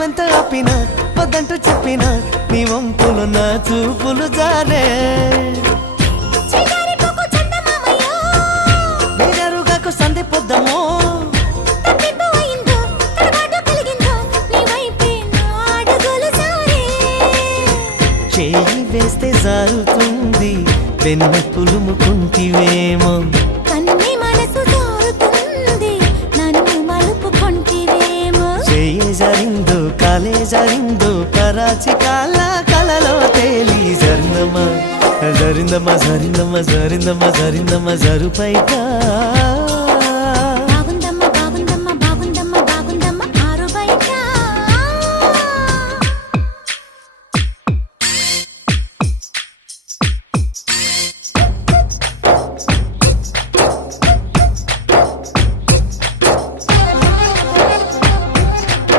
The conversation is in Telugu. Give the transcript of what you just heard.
నువ్వెంత ఆపినా వద్దంటూ చెప్పినా నీ వంపులు నా చూపులు జారే నేనరుగాకు సంధి పొద్దమో చేయి వేస్తే జారుతుంది వెన్ను పులుముకుంటివేమో కన్ని మనసు జారుతుంది నన్ను మలుపుకుంటివేమో చేయి జారిందో కాలే జారిందో కరాచి కలలో తేలి జరిందమ్మా జరిందమ్మా జరిందమ్మా జరిందమ్మా జరిందమ్మా జరుపైగా